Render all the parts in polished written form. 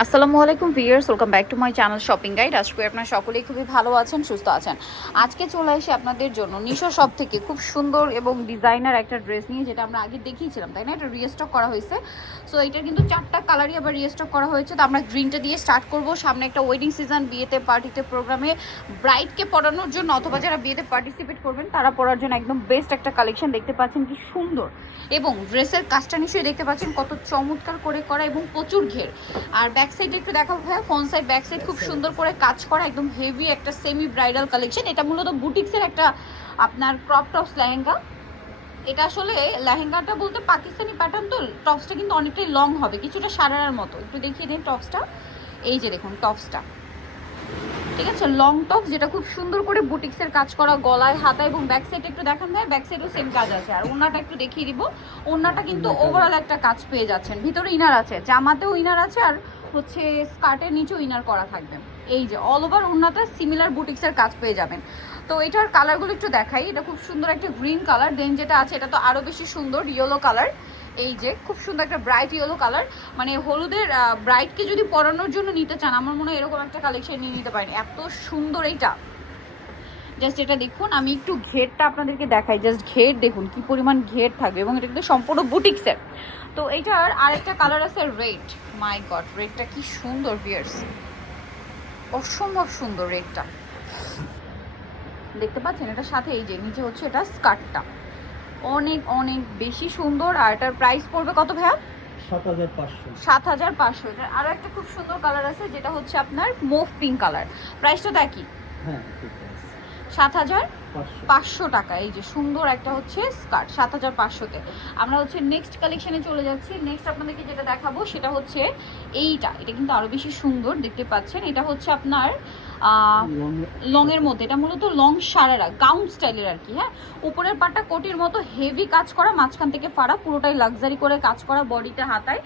আসসালামু আলাইকুম viewers, welcome back to my channel shopping guide. আজকে আপনারা সকলেই খুবই ভালো আছেন, সুস্থ আছেন। আজকে চলে আসি আপনাদের জন্য নিশো শপ থেকে খুব সুন্দর এবং ডিজাইনার একটা ড্রেস নিয়ে, যেটা আমরা আগে দেখিয়েছিলাম, তাই না? এটা রিস্টক করা হয়েছে। সো এটা কিন্তু 4টা কালারই আবার রিস্টক করা হয়েছে। তো আমরা গ্রিনটা দিয়ে স্টার্ট করব। সামনে একটা ওয়েডিং সিজন, বিয়েতে, পার্টিতে, প্রোগ্রামে ব্রাইডকে পরানোর জন্য অথবা যারা বিয়েতে পার্টিসিপেট করবেন তারা পরার জন্য একদম বেস্ট একটা কালেকশন। দেখতে পাচ্ছেন কি সুন্দর, এবং ড্রেসের কাজটা নিশ্চয়ই দেখতে পাচ্ছেন কত চমৎকার করে করা এবং প্রচুর ঘের। আর ব্যাক সাইডে একটু দেখাবো ভাইয়া, ফ্রন্ট সাইড ব্যাক সাইড খুব সুন্দর করে কাজ করা, একদম হেভি একটা সেমি ব্রাইডাল কালেকশন। এটা মূলত বুটিক্সের একটা আপনার ক্রপ টপস লেহেঙ্গা। এটা আসলে লেহেঙ্গাটা বলতে পাকিস্তানি প্যাটার্ন, তো টপসটা কিন্তু অনেকটাই লং হবে, কিছুটা সারারার মতো। একটু দেখিয়ে দিন টপসটা। এই যে দেখুন টপসটা, ঠিক আছে, লং টপ, যেটা খুব সুন্দর করে বুটিক্সের কাজ করা, গলায়, হাতা এবং ব্যাক সাইড একটু দেখান ভাই। ব্যাক সাইডেও সেম কাজ আছে। আর ওনাটা একটু দেখিয়ে দিব। ওনাটা কিন্তু ওভারঅল একটা কাজ পেয়ে যাচ্ছেন। ভিতরে ইনার আছে, জামাতেও ইনার আছে, আর হচ্ছে স্কার্টের নিচেও ইনার করা থাকবে। এই যে অল ওভার ওনাটা সিমিলার বুটিক্সের কাজ পেয়ে যাবেন। তো এটার কালারগুলো একটু দেখাই। এটা খুব সুন্দর একটা গ্রিন কালার, দেন যেটা আছে এটা তো আরও বেশি সুন্দর ইয়েলো কালার। এই যে খুব সুন্দর একটা ব্রাইট ইয়েলো কালার, মানে হলুদের ব্রাইটকে যদি পরানোর জন্য নিতে চান, আমার মনে হয় এরকম একটা কালেকশন নিয়ে নিতে পারেন। এত সুন্দর এইটা, জাস্ট এটা দেখুন। আমি একটু ঘেরটা আপনাদেরকে দেখাই, জাস্ট ঘের দেখুন কি পরিমাণ ঘের থাকবে, এবং এটা কিন্তু সম্পূর্ণ বুটিক্সের। তো এইটার আরেকটা কালার আছে রেড। মাই গড, রেডটা কি সুন্দর ভিয়ার্স, অসম্ভব সুন্দর রেডটা। দেখতে পাচ্ছেন এটার সাথে এই যে নিচে হচ্ছে এটা স্কার্টটা, অনেক অনেক বেশি সুন্দর। আর এটার প্রাইস পড়বে কত ভাইয়া? 7,500। এটার আরো একটা খুব সুন্দর কালার আছে, যেটা হচ্ছে আপনার মুভ পিঙ্ক কালার। প্রাইসটা দেখি, 7,500 টাকা। এই যে সুন্দর একটা হচ্ছে স্কার্ট 7,500-তে। আমরা হচ্ছে নেক্সট কালেকশনে চলে যাচ্ছি। নেক্সট আপনাদেরকে যেটা দেখাবো সেটা হচ্ছে এইটা। এটা কিন্তু আরো বেশি সুন্দর, দেখতে পাচ্ছেন। এটা হচ্ছে আপনার লং এর মধ্যে, এটা মূলত লং সারারা গাউন স্টাইলের আর কি। হ্যাঁ, উপরের পাটটা কোটির মতো হেভি কাজ করা, মাঝখান থেকে ফাড়া, পুরোটাই লাক্সারি করে কাজ করা, বডিটা হাতায়,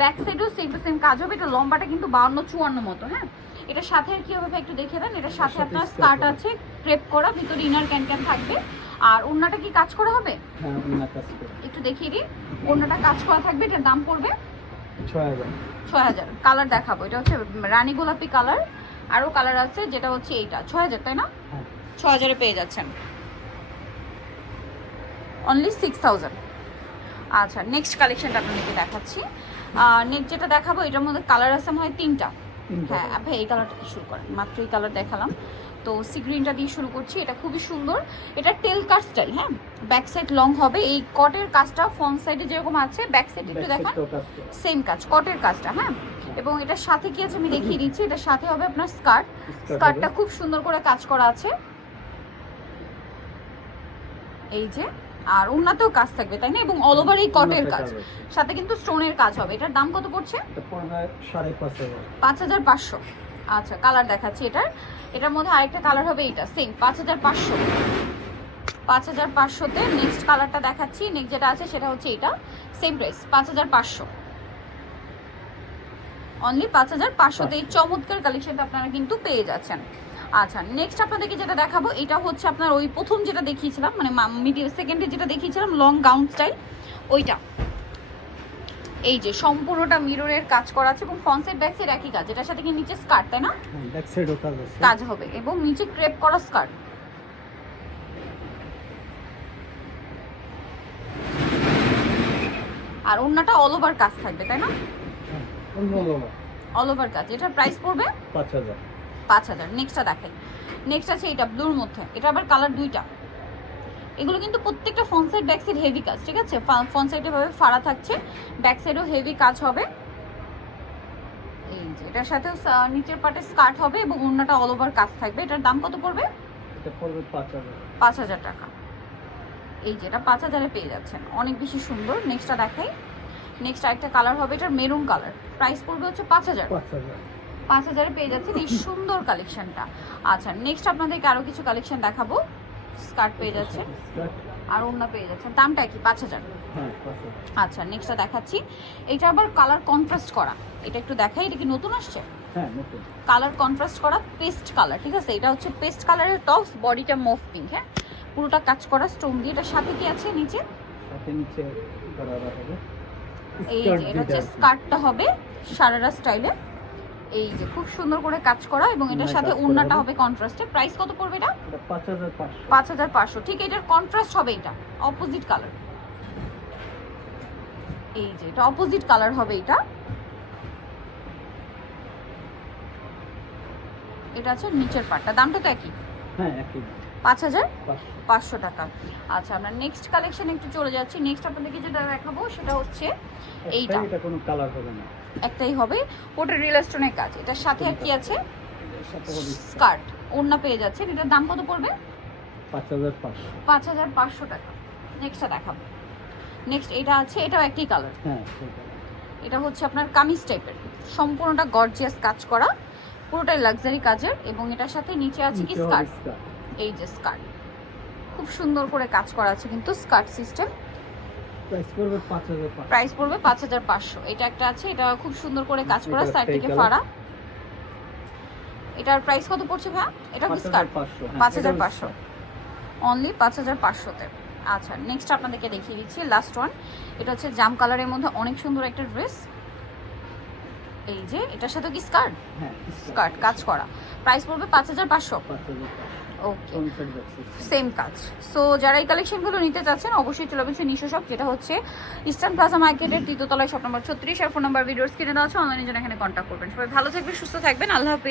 ব্যাক সাইডেও সেম টু সেম কাজ হবে। এটা লম্বাটা কিন্তু 52-54 মতো। হ্যাঁ, এটার সাথে আর কি হবে একটু দেখে দেন। এটার সাথে আপনার স্কার্ট আছে ক্রেপ করা, ভিতরে ইনার ক্যান থাকবে। আর ওড়নাটা কি কাজ করা হবে? হ্যাঁ, ওড়না কাজ করা। একটু দেখিয়ে দিই। ওড়নাটা কাজ করা থাকবে। এটার দাম পড়বে 6,000। কালার দেখাবো। এটা হচ্ছে রানী গোলাপি কালার, আরও কালার আছে, যেটা হচ্ছে এইটা 6,000, তাই না? 6,000-এ পেয়ে যাচ্ছেন, অনলি 6,000। আচ্ছা, নেক্সট কালেকশনটা আপনাদেরকে দেখাচ্ছি। নেক্সট যেটা দেখাবো এটার মধ্যে কালার আছে মনে হয় 3টা। হ্যাঁ ভাই, এই কালারটা শুরু করেন, মাত্র এই কালার দেখালাম। তো সি গ্রিনটা দিয়ে শুরু করছি। এটা খুবই সুন্দর, এটা টেল কাট স্টাইল। হ্যাঁ, ব্যাক সাইড লং হবে। এই কটের কাজটা ফ্রন্ট সাইডে যেরকম আছে, ব্যাক সাইড একটু দেখান, সেম কাজ, কটের কাজটা। হ্যাঁ, এবং এটার সাথে কি আছে আমি দেখিয়ে দিচ্ছি। এটার সাথে হবে আপনার স্কার্ট। স্কার্টটা খুব সুন্দর করে কাজ করা আছে, এই যে। আর ওনাতেও কাজ থাকবে, তাই না? এবং অল ওভার এই কটের কাজ, সাথে কিন্তু স্টোনের কাজ হবে। এটার দাম কত পড়ছে? 5,500। আচ্ছা, কালার দেখাচ্ছি এটার। এটার মধ্যে আরেকটা কালার হবে, এইটা সেম 5,500। 5,500-তে নেক্সট কালারটা দেখাচ্ছি। নেক্সট যেটা আছে সেটা হচ্ছে এটা, সেম প্রাইস 5,500, অনলি 5,500-তে এই চমৎকার কালেকশনটা আপনারা কিন্তু পেয়ে যাচ্ছেন। আচ্ছা, নেক্সট আপনাদেরকে যেটা দেখাবো এটা হচ্ছে আপনার ওই প্রথম যেটা দেখিয়েছিলাম, মানে মিডিয়াম সেকেন্ডে যেটা দেখিয়েছিলাম লং গাউন স্টাইল, ওইটা। এই যে সম্পূর্ণটা মিররের কাজ করা আছে, এবং ফ্রন্ট সাইড ব্যাক সাইড একই কাজ। এটার সাথে কি নিচে স্কার্ট, তাই না? ব্যাক সাইডও কাজ হবে, এবং নিচে ক্রেপ করা স্কার্ট। আর ওন্নাটা অল ওভার কাজ থাকবে, তাই না? অল ওভার কাজ। এটার প্রাইস পড়বে 5,000। নেক্সটটা দেখাই। নেক্সট আছে এটা ব্লুর মধ্যে। এটা আবার কালার 2টা। এগুলো কিন্তু প্রত্যেকটা front side back side heavy কাজ, ঠিক আছে? ফ্রন্ট সাইডে ভাবে ফাড়া থাকছে, ব্যাক সাইডেও হেভি কাজ হবে। এই যে এটার সাথে নিচের পাটে স্কার্ট হবে, এবং ওড়নাটা অল ওভার কাজ থাকবে। এটার দাম কত পড়বে? এটা পড়বে 5,000 টাকা। এই যে এটা 5,000-এ পেয়ে যাচ্ছেন, অনেক বেশি সুন্দর। নেক্সটটা দেখাই। নেক্সট আরেকটা কালার হবে, এটার মেরুন কালার। প্রাইস পড়বে হচ্ছে 5,000। 5,000-এ পেয়ে যাচ্ছেন এই সুন্দর কালেকশনটা। আচ্ছা, নেক্সট আপনাদেরকে আরো কিছু কালেকশন দেখাবো। স্কার্ট পেয়ে যাচ্ছে, আর ওড়না পেয়ে যাচ্ছেন। দামটা কি? 5,000। আচ্ছা, নেক্সটটা দেখাচ্ছি। এটা আবার কালার কন্ট্রাস্ট করা। এটা একটু দেখাই। এটা কি নতুন আসছে? হ্যাঁ, নতুন। কালার কন্ট্রাস্ট করা পেস্ট কালার, ঠিক আছে? এটা হচ্ছে পেস্ট কালারের টপস, বডিটা মুভ পিঙ্ক। হ্যাঁ, পুরোটা কাজ করা স্টোন দিয়ে। এটার সাথে কি আছে নিচে? নিচে করা হবে। এই যে এটা হচ্ছে স্কার্টটা হবে সারারা স্টাইলে, এই যে খুব সুন্দর করে কাজ করা এবং এটার ওড়নায় সাথে কাজ করা ওড়নাটা হবে। হবে কন্ট্রাস্টে। প্রাইস কত পড়বে এটা? এটা 5500। 5500। ঠিক এটার কন্ট্রাস্ট হবে, এটা অপোজিট কালার। এই যে এটা অপোজিট কালার হবে এটা। এটা আছে নিচের পাটটা, দামটা তো একই, হ্যাঁ একই দাম, 5500 টাকা। আচ্ছা আমরা নেক্সট কালেকশন একটু চলে যাচ্ছি। নেক্সট আপনাদেরকে যেটা দেখাবো সেটা হচ্ছে এইটা, এটা কোনো কালার হবে না, একটাই হবে, ওটা রিয়েল স্টোনের কাজ। এটার সাথে আর কি আছে? এর সাথে হবে স্কার্ট, ওড়না পেয়ে যাচ্ছে। এটার দাম কত পড়বে? 5500। 5500 টাকা। নেক্সটটা দেখাবো। নেক্সট এটা আছে, এটাও একই কালার। হ্যাঁ সেটা। এটা হচ্ছে আপনার কামিজ টাইপের, সম্পূর্ণটা গর্জিয়াস কাজ করা, পুরোটাই লাক্সারি কাজের এবং এটার সাথে নিচে আছে কি নিচে হবে স্কার্ট। skirt। এই যে স্কার্ট, খুব সুন্দর করে কাজ করা আছে কিন্তু স্কার্ট সিস্টেম। প্রাইস পড়বে 5500। প্রাইস পড়বে 5500। এটা একটা আছে, এটা খুব সুন্দর করে কাজ করা, এটা সাইড থেকে একটাই ফাড়া। এটার প্রাইস কত পড়ছে ভাই? এটা কি স্কার্ট? 5500। 5500, অনলি 5500 তে। আচ্ছা নেক্সট আপনাদেরকে দেখিয়ে দিচ্ছি লাস্ট ওয়ান। এটা হচ্ছে জাম কালারের মধ্যে অনেক সুন্দর একটা ড্রেস। এই যে এটার সাথে কি স্কার্ট? হ্যাঁ স্কার্ট কাজ করা। প্রাইস পড়বে 5500। 5500। Okay, front side back side. Same কাজ। সো যারা এই কালেকশনগুলো নিতে চাচ্ছেন অবশ্যই চলে আসবেন নিশো শপ, যেটা হচ্ছে ইস্টার্ন প্লাজা মার্কেটের 3য় তলায়, শপ নম্বর 36। আর ফোন নাম্বার ভিডিওস কিনে দেওয়া আছে, অনলাইনে জন্য এখানে কন্ট্যাক্ট করবেন। সবাই ভালো থাকবেন, সুস্থ থাকবেন, আল্লাহ হাফেজ।